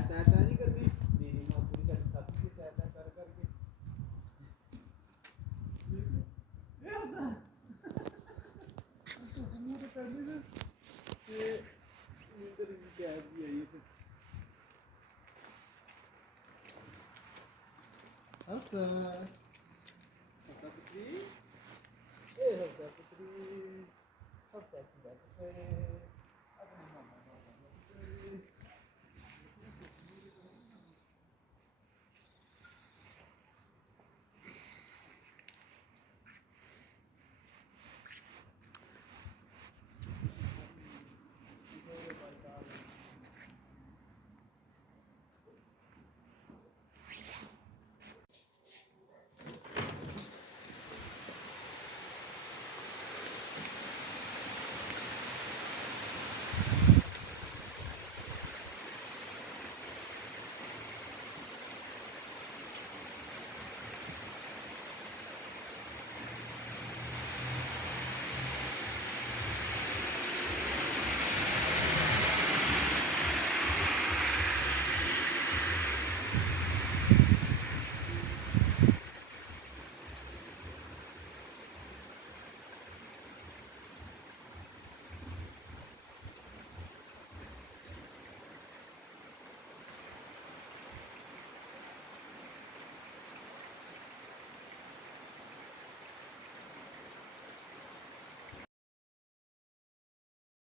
ਤੈ ਤੈ ਨਹੀਂ ਕਰਦੀ ਦੀਦੀ ਮਾਂ ਪੂਰੀ ਸਾਡੀ ਖਾਤੀ ਦੀ ਤੈ ਤੈ ਕਰ ਕਰਕੇ ਇਹ ਹਸਾ ਮੂੰਹ ਤੇ ਕਰਦੀ ਸੀ ਤੇ ਨੀਂਦਰ ਵੀ ਕਹਿ ਦੀ ਆਈ ਸੀ ਹਸਾ ਹਸਾ ਪੁੱਤਰੀ ਇਹ ਹਸਾ ਪੁੱਤਰੀ ਹਸਾ ਕੀ ਬਾਤ ਹੈ